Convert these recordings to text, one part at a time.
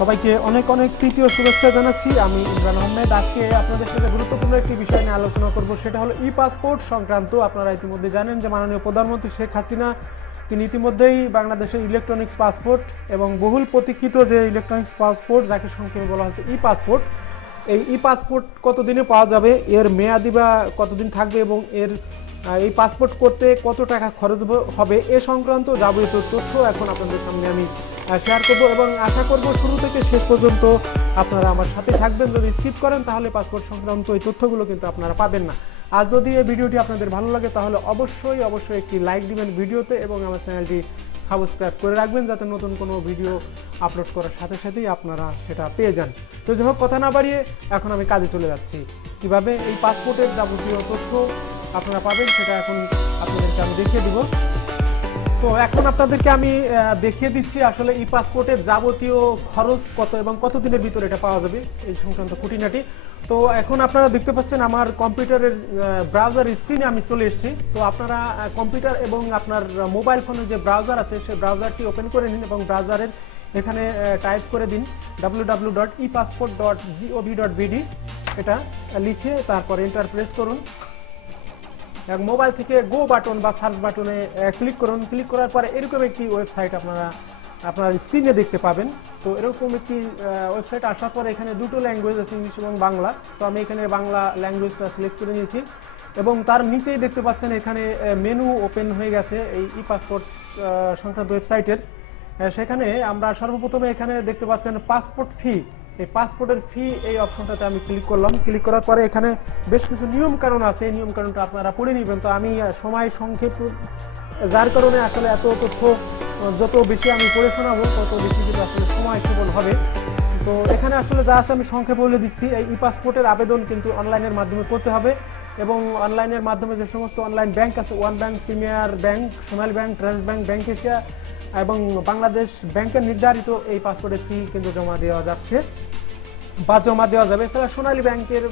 সবাইকে অনেক অনেক ও শুভেচ্ছা জানাচ্ছি। আমি ইমরান আহমেদ। আজকে আপনাদের সাথে গুরুত্বপূর্ণ একটি বিষয় নিয়ে আলোচনা করব। সেটা হলো ই পাসপোর্ট সংক্রান্ত। আপনারা ইতিমধ্যে জানেন যে মাননীয় প্রধানমন্ত্রী শেখ হাসিনা, তিনি ইতিমধ্যেই বাংলাদেশের ইলেকট্রনিক্স পাসপোর্ট এবং বহুল প্রতীক্ষিত যে ইলেকট্রনিক্স পাসপোর্ট যাকে সংক্ষেপে বলা হচ্ছে ই পাসপোর্ট এই ই পাসপোর্ট কতদিনে পাওয়া যাবে, এর মেয়াদি বা কতদিন থাকবে এবং এর এই পাসপোর্ট করতে কত টাকা খরচ হবে, এ সংক্রান্ত যাবতীয় তথ্য এখন আপনাদের সামনে আমি শেয়ার করব এবং আশা করব শুরু থেকে শেষ পর্যন্ত আপনারা আমার সাথে থাকবেন। যদি স্কিপ করেন, তাহলে পাসপোর্ট সংক্রান্ত এই তথ্যগুলো কিন্তু আপনারা পাবেন না। আর যদি এই ভিডিওটি আপনাদের ভালো লাগে, তাহলে অবশ্যই অবশ্যই একটি লাইক দিবেন ভিডিওতে এবং আমার চ্যানেলটি সাবস্ক্রাইব করে রাখবেন, যাতে নতুন কোনো ভিডিও আপলোড করার সাথে সাথেই আপনারা সেটা পেয়ে যান। তো যাই হোক, কথা না বাড়িয়ে এখন আমি কাজে চলে যাচ্ছি। কীভাবে এই পাসপোর্টের যাবতীয় তথ্য আপনারা পাবেন, সেটা এখন আপনাদেরকে আমি দেখিয়ে দিব। তো এখন আপনাদেরকে আমি দেখিয়ে দিচ্ছি আসলে ই পাসপোর্টের যাবতীয় খরচ কত এবং কত দিনের ভিতরে এটা পাওয়া যাবে এই সংক্রান্ত খুঁটিনাটি। তো এখন আপনারা দেখতে পাচ্ছেন আমার কম্পিউটারের ব্রাউজার স্ক্রিনে আমি চলে এসেছি। তো আপনারা কম্পিউটার এবং আপনার মোবাইল ফোনের যে ব্রাউজার আছে, সেই ব্রাউজারটি ওপেন করে নিন এবং ব্রাউজারের এখানে টাইপ করে দিন W dot e passport dot dot এটা লিখে তারপর এন্টার প্রেস করুন। মোবাইল থেকে গো বাটন বা সার্চ বাটনে ক্লিক করুন। ক্লিক করার পরে এরকম একটি ওয়েবসাইট আপনারা, আপনার স্ক্রিনে দেখতে পাবেন। তো এরকম একটি ওয়েবসাইট আসার পরে এখানে দুটো ল্যাঙ্গুয়েজ আছে, ইংলিশ এবং বাংলা। তো আমি এখানে বাংলা ল্যাঙ্গুয়েজটা সিলেক্ট করে নিয়েছি। এবং তার নিচেই দেখতে পাচ্ছেন এখানে মেনু ওপেন হয়ে গেছে এই ই পাসপোর্ট সংক্রান্ত ওয়েবসাইটের সেখানে আমরা সর্বপ্রথমে এখানে দেখতে পাচ্ছেন পাসপোর্ট ফি এই পাসপোর্টের ফি এই অপশনটাতে আমি ক্লিক করলাম। ক্লিক করার পরে এখানে বেশ কিছু নিয়ম কানুন আছে। এই নিয়ম কানুনটা আপনারা পড়ে নেবেন। তো আমি সময় সংক্ষেপ, যার কারণে আসলে এত তথ্য যত বেশি আমি পড়ে শোনাবো, তত বেশি কিন্তু আসলে সময় কেবল হবে। তো এখানে আসলে যা আছে আমি সংক্ষেপে বলে দিচ্ছি। এই ই পাসপোর্টের আবেদন কিন্তু অনলাইনের মাধ্যমে করতে হবে এবং অনলাইনের মাধ্যমে যে সমস্ত অনলাইন ব্যাংক আছে one bank premier bank Sonali bank trust bank bank Asia এবং বাংলাদেশ ব্যাংকের নির্ধারিত এই পাসপোর্টের ফি কিন্তু জমা দেওয়া যাচ্ছে বা জমা দেওয়া যাবে। এছাড়া সোনালী ব্যাংকের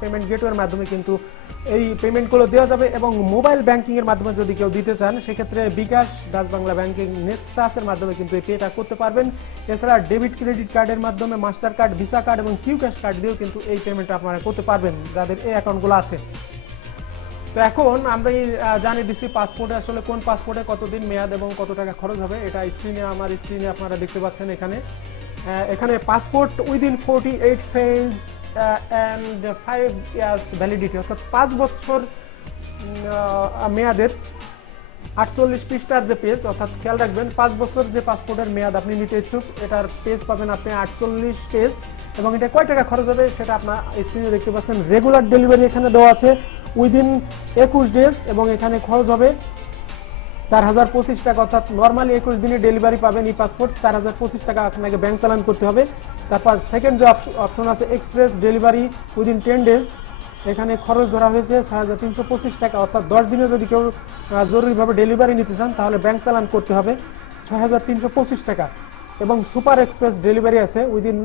পেমেন্ট গেটওয়ের মাধ্যমে কিন্তু এই পেমেন্টগুলো দেওয়া যাবে এবং মোবাইল ব্যাংকিংয়ের মাধ্যমে যদি কেউ দিতে চান, সেক্ষেত্রে বিকাশ, ডাচ বাংলা ব্যাংকিং নেক্সাসের মাধ্যমে কিন্তু এই পেটা করতে পারবেন। এছাড়া ডেবিট ক্রেডিট কার্ডের মাধ্যমে মাস্টার কার্ড ভিসা কার্ড এবং কিউ ক্যাশ কার্ড দিয়েও কিন্তু এই পেমেন্টটা আপনারা করতে পারবেন, যাদের এই অ্যাকাউন্টগুলো আছে। তো এখন আমরা জানিয়ে দিচ্ছি পাসপোর্টে আসলে কোন পাসপোর্টে কতদিন মেয়াদ এবং কত টাকা খরচ হবে। এটা স্ক্রিনে আমার স্ক্রিনে আপনারা দেখতে পাচ্ছেন এখানে। এখানে passport within forty eight pages and five years validity অর্থাৎ পাঁচ বছর মেয়াদের আটচল্লিশ পৃষ্ঠার যে পেজ অর্থাৎ খেয়াল রাখবেন, পাঁচ বছর যে পাসপোর্টের মেয়াদ আপনি নিতে ইচ্ছুক, এটার পেজ পাবেন আপনি আটচল্লিশ পেজ এবং এটা কয় টাকা খরচ হবে সেটা আপনার স্ক্রিনে দেখতে পাচ্ছেন। রেগুলার ডেলিভারি এখানে দেওয়া আছে। উইদিন একুশ ডেজ এবং এখানে খরচ হবে চার হাজার পঁচিশ টাকা, অর্থাৎ নর্মালি একুশ দিনে ডেলিভারি পাবেন ই পাসপোর্ট চার হাজার পঁচিশ টাকা আপনাকে ব্যাংক চালান করতে হবে। তারপর সেকেন্ড যে অপশন আছে express delivery within ten days এখানে খরচ ধরা হয়েছে ছয় হাজার তিনশো পঁচিশ টাকা, অর্থাৎ দশ দিনে যদি কেউ জরুরিভাবে ডেলিভারি নিতে চান, তাহলে ব্যাংক চালান করতে হবে ছয় হাজার তিনশো পঁচিশ টাকা। এবং সুপার এক্সপ্রেস ডেলিভারি আছে উইদিন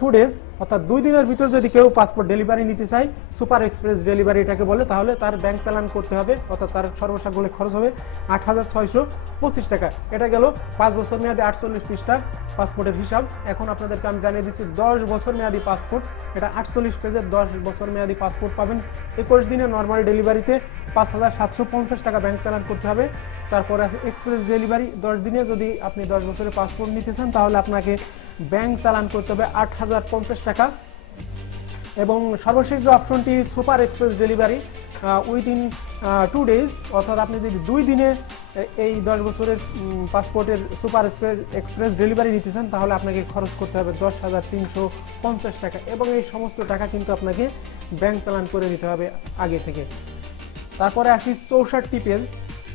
টু ডেজ অর্থাৎ দুই দিনের ভিতর যদি কেউ পাসপোর্ট ডেলিভারি নিতে চায় সুপার এক্সপ্রেস ডেলিভারি এটাকে বলে, তাহলে তার ব্যাংক চালান করতে হবে, অর্থাৎ তার সর্বসাকুল্যে খরচ হবে আট হাজার ছয়শো পঁচিশ টাকা। এটা গেল পাঁচ বছর মেয়াদে আটচল্লিশ পৃষ্ঠা পাসপোর্টের হিসাব। এখন আপনাদেরকে আমি জানিয়ে দিচ্ছি, দশ বছর মেয়াদি পাসপোর্ট এটা আটচল্লিশ পেজের দশ বছর মেয়াদি পাসপোর্ট পাবেন। একুশ দিনে নর্মাল ডেলিভারিতে পাঁচ হাজার সাতশো পঞ্চাশ টাকা ব্যাংক চালান করতে হবে। তারপরে আছে এক্সপ্রেস ডেলিভারি দশ দিনে যদি আপনি দশ বছরের পাসপোর্ট নিতে চান, তাহলে আপনাকে ব্যাংক চালান করতে হবে আট হাজার পঞ্চাশ টাকা। এবং সর্বশেষ যে অপশনটি, super express delivery within two days অর্থাৎ আপনি যদি দুই দিনে এই দশ বছরের পাসপোর্টের সুপার এক্সপ্রেস এক্সপ্রেস ডেলিভারি নিতে চান, তাহলে আপনাকে খরচ করতে হবে দশ হাজার তিনশো পঞ্চাশ টাকা। এবং এই সমস্ত টাকা কিন্তু আপনাকে ব্যাংক চালান করে নিতে হবে আগে থেকে। তারপরে আসি চৌষট্টি পেজ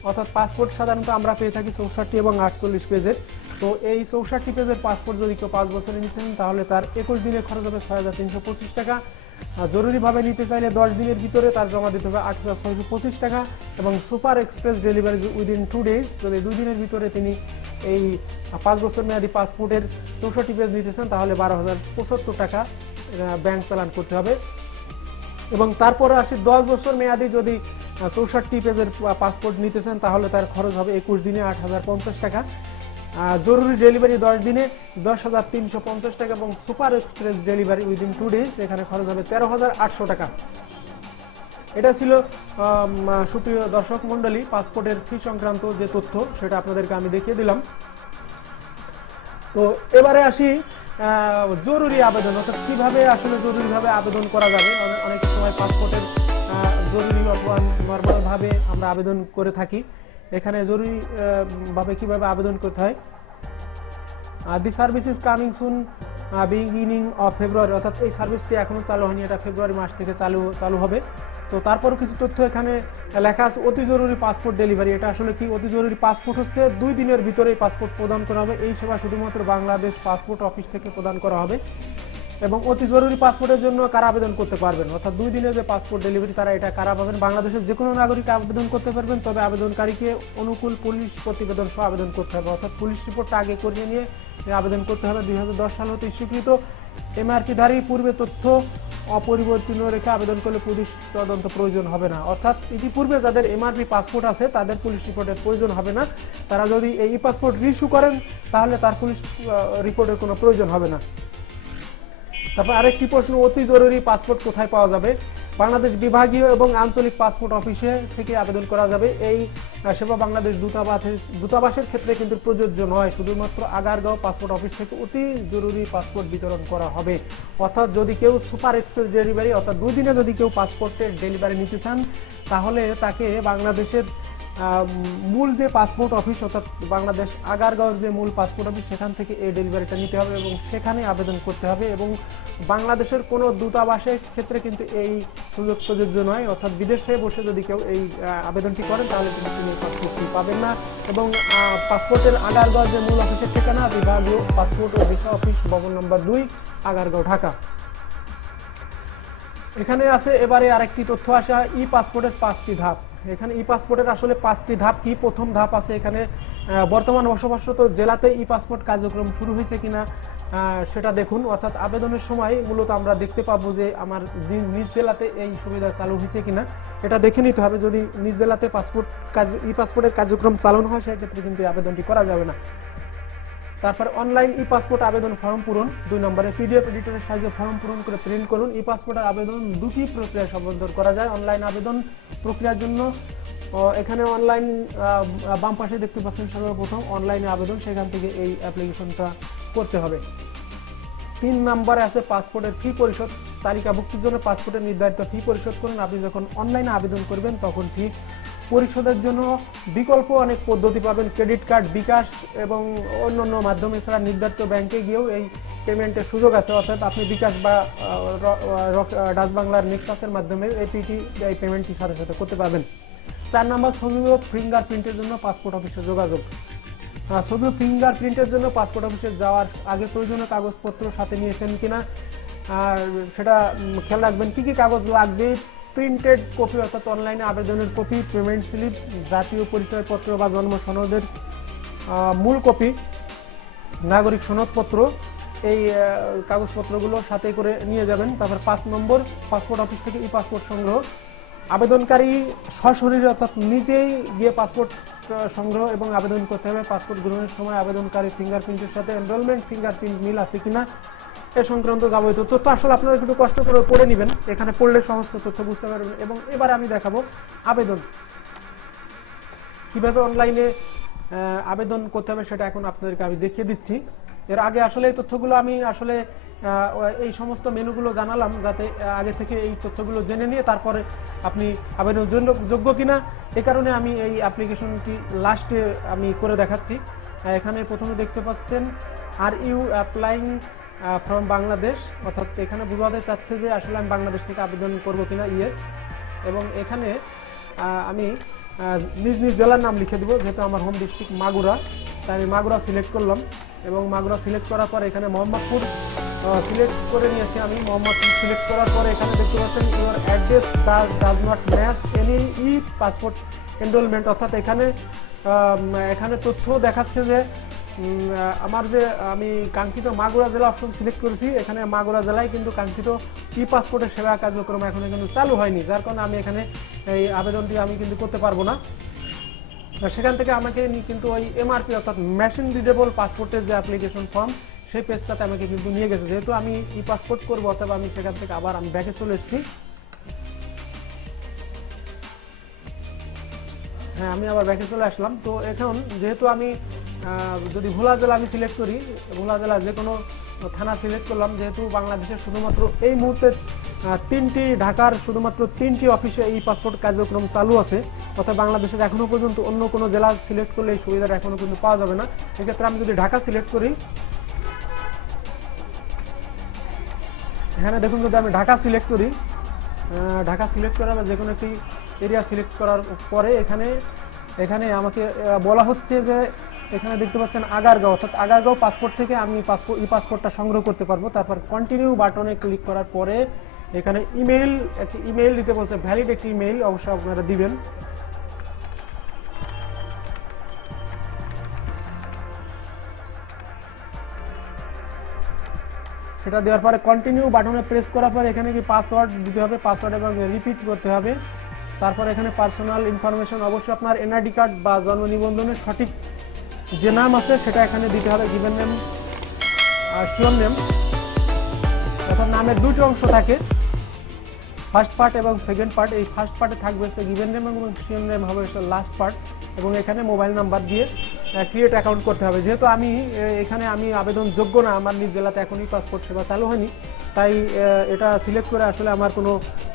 অর্থাৎ পাসপোর্ট সাধারণত আমরা পেয়ে থাকি চৌষট্টি এবং আটচল্লিশ পেজের তো এই চৌষট্টি পেজের পাসপোর্ট যদি কেউ পাঁচ বছরে নিচ্ছেন তাহলে তার একুশ দিনে খরচ হবে ছয় হাজার তিনশো পঁচিশ টাকা। জরুরিভাবে নিতে চাইলে দশ দিনের ভিতরে তার জমা দিতে হবে আট হাজার ছয়শো পঁচিশ টাকা এবং super express delivery within two days যদি দুই দিনের ভিতরে তিনি এই পাঁচ বছর মেয়াদি পাসপোর্টের চৌষট্টি পেজ নিতে চান, তাহলে বারো হাজার পঁচাত্তর টাকা ব্যাংক চালান করতে হবে। এবং তারপরে আসি দশ বছর মেয়াদি যদি চৌষট্টি পেজের পাসপোর্ট নিতে চান, তাহলে তার খরচ হবে একুশ দিনে আট হাজার পঞ্চাশ টাকা। জরুরি ডেলিভারি দশ দিনে দশ হাজার তিনশো পঞ্চাশ টাকা এবং super express delivery within two days, এখানে খরচ হবে তেরো হাজার আটশো টাকা। এটা ছিল সুপ্রিয় দর্শক মণ্ডলী, পাসপোর্টের ফি সংক্রান্ত যে তথ্য, সেটা আপনাদেরকে আমি দেখিয়ে দিলাম। তো এবারে আসি জরুরি আবেদন, অর্থাৎ কীভাবে আসলে জরুরিভাবে আবেদন করা যাবে? অনে- অনেক সময় পাসপোর্টের জরুরি অথবা নর্মালভাবে আমরা আবেদন করে থাকি। এখানে জরুরি আহ, ভাবে কীভাবে আবেদন করতে হয়। The service is coming soon beginning of February অর্থাৎ এই সার্ভিসটি এখনও চালু হয়নি এটা ফেব্রুয়ারি মাস থেকে চালু চালু হবে। তো তারপরও কিছু তথ্য এখানে লেখা আছে অতি জরুরি পাসপোর্ট ডেলিভারি এটা আসলে কি? অতি জরুরি পাসপোর্ট হচ্ছে দুই দিনের ভিতরেই পাসপোর্ট প্রদান করা হবে। এই সেবা শুধুমাত্র বাংলাদেশ পাসপোর্ট অফিস থেকে প্রদান করা হবে। এবং অতি জরুরি পাসপোর্টের জন্য কারা আবেদন করতে পারবেন? অর্থাৎ দুই দিনের যে পাসপোর্ট ডেলিভারি তারা এটা কারা পাবেন? বাংলাদেশের যে কোনো নাগরিক আবেদন করতে পারবেন, তবে আবেদনকারীকে অনুকূল পুলিশ প্রতিবেদন সহ আবেদন করতে হবে। অর্থাৎ পুলিশ রিপোর্টটা আগে করিয়ে নিয়ে আবেদন করতে হবে। দুই হাজার দশ সাল হতে স্বীকৃত এমআরপিধারী পূর্বে তথ্য অপরিবর্তিত রেখে আবেদন করলে পুলিশ তদন্ত প্রয়োজন হবে না। অর্থাৎ ইতিপূর্বে যাদের এমআরপি পাসপোর্ট আছে, তাদের পুলিশ রিপোর্টের প্রয়োজন হবে না। তারা যদি এই পাসপোর্ট রিস্যু করেন, তাহলে তার পুলিশ রিপোর্টের কোনো প্রয়োজন হবে না। তারপর আরেকটি প্রশ্ন, অতি জরুরি পাসপোর্ট কোথায় পাওয়া যাবে? বাংলাদেশ বিভাগীয় এবং আঞ্চলিক পাসপোর্ট অফিসে থেকে আবেদন করা যাবে। এই সেবা বাংলাদেশ দূতাবাসের দূতাবাসের ক্ষেত্রে কিন্তু প্রযোজ্য নয়। শুধুমাত্র আগারগাঁও পাসপোর্ট অফিস থেকে অতি জরুরি পাসপোর্ট বিতরণ করা হবে। অর্থাৎ যদি কেউ সুপার এক্সপ্রেস ডেলিভারি অর্থাৎ দুদিনে যদি কেউ পাসপোর্টের ডেলিভারি নিতে চান, তাহলে তাকে বাংলাদেশের মূল যে পাসপোর্ট অফিস অর্থাৎ বাংলাদেশ আগারগাঁওয়ের যে মূল পাসপোর্ট অফিস সেখান থেকে এই ডেলিভারিটা নিতে হবে এবং সেখানে আবেদন করতে হবে এবং বাংলাদেশের কোনো দূতাবাসের ক্ষেত্রে কিন্তু এই সুযোগ প্রযোজ্য নয়। অর্থাৎ বিদেশে বসে যদি কেউ এই আবেদনটি করেন, তাহলে কিন্তু তিনি পাসপোর্টটি পাবেন না এবং পাসপোর্টের আগারগাঁও যে মূল অফিসের ঠিকানা, বিভাগীয় পাসপোর্ট ও ভিসা অফিস ভবন নম্বর দুই, আগারগাঁও, ঢাকা। এখানে আছে এবারে আরেকটি তথ্য আসা ই পাসপোর্টের পাঁচটি ধাপ। এখানে ই পাসপোর্টের আসলে পাঁচটি ধাপ, কি প্রথম ধাপ আছে এখানে? বর্তমান বসবাসরত জেলাতে ই পাসপোর্ট কার্যক্রম শুরু হয়েছে কিনা সেটা দেখুন। অর্থাৎ আবেদনের সময় মূলত আমরা দেখতে পাবো যে আমার নিজ জেলাতে এই সুবিধা চালু হয়েছে কিনা। এটা দেখে নিতে হবে, যদি নিজ জেলাতে পাসপোর্ট কাজ ই পাসপোর্টের কার্যক্রম চালানো হয়, সেক্ষেত্রে কিন্তু আবেদনটি করা যাবে না। তারপর অনলাইন ই পাসপোর্ট আবেদন ফর্ম পূরণ, দুই নম্বরে পিডিএফ এডিটরের সাহায্যে ফর্ম পূরণ করে প্রিন্ট করুন। ই পাসপোর্টের আবেদন দুটি প্রক্রিয়া সম্বোধন করা যায়। অনলাইন আবেদন প্রক্রিয়ার জন্য এখানে অনলাইন বাম পাশে দেখতে পাচ্ছেন সর্বপ্রথম অনলাইনে আবেদন, সেখান থেকে এই অ্যাপ্লিকেশনটা করতে হবে। তিন নম্বরে আছে পাসপোর্টের ফি পরিশোধ। তালিকাভুক্তির জন্য পাসপোর্টের নির্ধারিত ফি পরিশোধ করুন। আপনি যখন অনলাইনে আবেদন করবেন, তখন ফি পরিশোধের জন্য বিকল্প অনেক পদ্ধতি পাবেন। ক্রেডিট কার্ড বিকাশ এবং অন্য অন্য মাধ্যমে ছাড়া নির্ধারিত ব্যাংকে গিয়েও এই পেমেন্টের সুযোগ আছে। অর্থাৎ আপনি বিকাশ বা ডাচ বাংলার নেক্সাসের মাধ্যমে এই পিটি এই পেমেন্টটি সাথে সাথে করতে পারবেন। চার নম্বর ছবি ও ফিঙ্গার প্রিন্টের জন্য পাসপোর্ট অফিসে যোগাযোগ। ছবি ফিঙ্গার প্রিন্টের জন্য পাসপোর্ট অফিসে যাওয়ার আগে প্রয়োজনীয় কাগজপত্র সাথে নিয়েছেন কিনা, আর সেটা খেয়াল রাখবেন। কী কী কাগজ লাগবে প্রিন্টেড কপি অর্থাৎ অনলাইনে আবেদনের কপি পেমেন্ট স্লিপ জাতীয় পরিচয়পত্র বা জন্ম সনদের মূল কপি নাগরিক সনদপত্র, এই কাগজপত্রগুলো সাথে করে নিয়ে যাবেন। তারপর পাঁচ নম্বর পাসপোর্ট অফিস থেকে ই পাসপোর্ট সংগ্রহ। আবেদনকারী সশরীরে অর্থাৎ নিজেই গিয়ে পাসপোর্ট সংগ্রহ এবং আবেদন করতে হবে। পাসপোর্ট গ্রহণের সময় আবেদনকারী ফিঙ্গারপ্রিন্টের সাথে এনরোলমেন্ট ফিঙ্গারপ্রিন্ট মিল আছে কিনা এ সংক্রান্ত যাবতীয় তথ্য আসলে আপনারা একটু কষ্ট করে পড়ে নেবেন। এখানে পড়লে সমস্ত তথ্য বুঝতে পারবেন। এবং এবার আমি দেখাবো আবেদন। কীভাবে অনলাইনে আবেদন করতে হবে সেটা এখন আপনাদেরকে আমি দেখিয়ে দিচ্ছি। এর আগে আসলে এই তথ্যগুলো আমি আসলে এই সমস্ত মেনুগুলো জানালাম যাতে আগে থেকে এই তথ্যগুলো জেনে নিয়ে তারপরে আপনি আবেদনের জন্য যোগ্য কিনা, এ কারণে আমি এই অ্যাপ্লিকেশনটি লাস্টে আমি করে দেখাচ্ছি। এখানে প্রথমে দেখতে পাচ্ছেন, are you applying from Bangladesh, অর্থাৎ এখানে বোঝাতে চাচ্ছে যে আসলে আমি বাংলাদেশ থেকে আবেদন করব কিনা ইয়েস এবং এখানে আমি নিজ নিজ জেলার নাম লিখে দেবো, যেহেতু আমার হোম ডিস্ট্রিক্ট মাগুরা। তাই আমি মাগুরা সিলেক্ট করলাম এবং মাগুরা সিলেক্ট করার পর এখানে মোহাম্মদপুর সিলেক্ট করে নিয়েছি আমি। মোহাম্মদপুর সিলেক্ট করার পর এখানে দেখতে পাচ্ছেন your address does not match any e passport enrollment অর্থাৎ এখানে এখানে তথ্য দেখাচ্ছে যে আমার যে, আমি কাঙ্ক্ষিত মাগুরা জেলা অপশন সিলেক্ট করেছি, এখানে মাগুরা জেলায় কিন্তু কাঙ্ক্ষিত ই পাসপোর্টের সেবা কার্যক্রম এখনও কিন্তু চালু হয়নি, যার কারণে আমি এখানে এই আবেদনটি আমি কিন্তু করতে পারব না। সেখান থেকে আমাকে কিন্তু ওই এমআরপি অর্থাৎ মেশিন রিডেবল পাসপোর্টের যে অ্যাপ্লিকেশন ফর্ম সেই পেজটাতে আমাকে কিন্তু নিয়ে গেছে। যেহেতু আমি ই পাসপোর্ট করব, অথবা আমি সেখান থেকে আবার আমি ব্যাকে চলে এসেছি। হ্যাঁ আমি আবার ব্যাকে চলে আসলাম। তো এখন যেহেতু আমি যদি ভোলা জেলা আমি সিলেক্ট করি, ভোলা জেলা যে কোনো থানা সিলেক্ট করলাম, যেহেতু বাংলাদেশের শুধুমাত্র এই মুহূর্তে তিনটি, ঢাকার শুধুমাত্র তিনটি অফিসে এই পাসপোর্ট কার্যক্রম চালু আছে, অর্থাৎ বাংলাদেশের এখনও পর্যন্ত অন্য কোনো জেলা সিলেক্ট করলে এই সুবিধাটা এখনও কিন্তু পাওয়া যাবে না। এক্ষেত্রে আমি যদি ঢাকা সিলেক্ট করি, এখানে দেখুন যদি আমি ঢাকা সিলেক্ট করি ঢাকা সিলেক্ট করার বা যে কোনো একটি এরিয়া সিলেক্ট করার পরে এখানে এখানে আমাকে বলা হচ্ছে যে এখানে দেখতে পাচ্ছেন আগারগাঁও, অর্থাৎ আগারগাঁও পাসপোর্ট থেকে আমি পাসপোর্ট ই পাসপোর্টটা সংগ্রহ করতে পারব। তারপর কন্টিনিউ বাটনে ক্লিক করার পরে এখানে ইমেইল একটি ইমেইল দিতে বলছে ভ্যালিড একটি ইমেইল অবশ্যই আপনারা দিবেন। সেটা দেওয়ার পরে কন্টিনিউ বাটনে প্রেস করার পরে এখানে কি পাসওয়ার্ড দিতে হবে পাসওয়ার্ড এবং রিপিট করতে হবে। তারপর এখানে পার্সোনাল ইনফরমেশন অবশ্যই আপনার এনআইডি কার্ড বা জন্ম নিবন্ধনের সঠিক যে নাম আছে সেটা এখানে দিতে হবে গিভেন নেম আর শিওর নেম অর্থাৎ নামের দুটো অংশ থাকে। ফার্স্ট পার্ট এবং সেকেন্ড পার্ট এই ফার্স্ট পার্টে থাকবে সে গিভেন নেম এবং শিওর নেম হবে লাস্ট পার্ট এবং এখানে মোবাইল নাম্বার দিয়ে ক্রিয়েট অ্যাকাউন্ট করতে হবে। যেহেতু আমি এখানে আমি আবেদন যোগ্য না, আমার নিজ জেলাতে এখনই পাসপোর্ট সেবা চালু হয়নি, তাই এটা সিলেক্ট করে আসলে আমার কোনো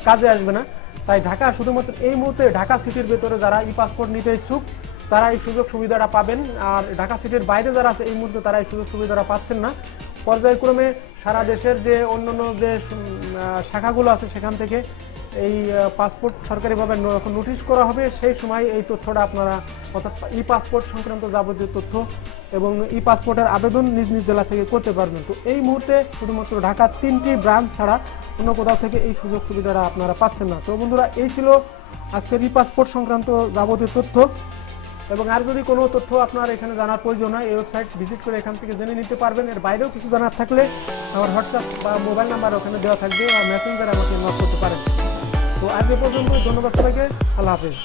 কাজে আসবে না। তাই ঢাকা, শুধুমাত্র এই মুহূর্তে ঢাকা সিটির ভেতরে যারা ই পাসপোর্ট নিতে ইচ্ছুক তারা এই সুযোগ সুবিধাটা পাবেন। আর ঢাকা সিটির বাইরে যারা আছে, এই মুহূর্তে তারা এই সুযোগ সুবিধাটা পাচ্ছেন না। পর্যায়ক্রমে সারা দেশের যে অন্যান্য যে শাখাগুলো আছে সেখান থেকে এই পাসপোর্ট সরকারিভাবে ন- যখন নোটিশ করা হবে। সেই সময় এই তথ্যটা আপনারা, অর্থাৎ ই পাসপোর্ট সংক্রান্ত যাবতীয় তথ্য এবং ই পাসপোর্টের আবেদন নিজ নিজ জেলা থেকে করতে পারবেন। তো এই মুহূর্তে শুধুমাত্র ঢাকার তিনটি ব্রাঞ্চ ছাড়া অন্য কোথাও থেকে এই সুযোগ সুবিধাটা আপনারা পাচ্ছেন না। তো বন্ধুরা, এই ছিল আজকের ই পাসপোর্ট সংক্রান্ত যাবতীয় তথ্য। এবং আর যদি কোনো তথ্য আপনার এখানে জানার প্রয়োজন হয়, এই ওয়েবসাইট ভিজিট করে এখান থেকে জেনে নিতে পারবেন। এর বাইরেও কিছু জানার থাকলে আমার হোয়াটসঅ্যাপ বা মোবাইল নাম্বার ওখানে দেওয়া থাকবে বা মেসেঞ্জার আমাকে নক করতে পারেন। তো আজকে পর্যন্ত ধন্যবাদ সবাইকে। আল্লাহ হাফিজ।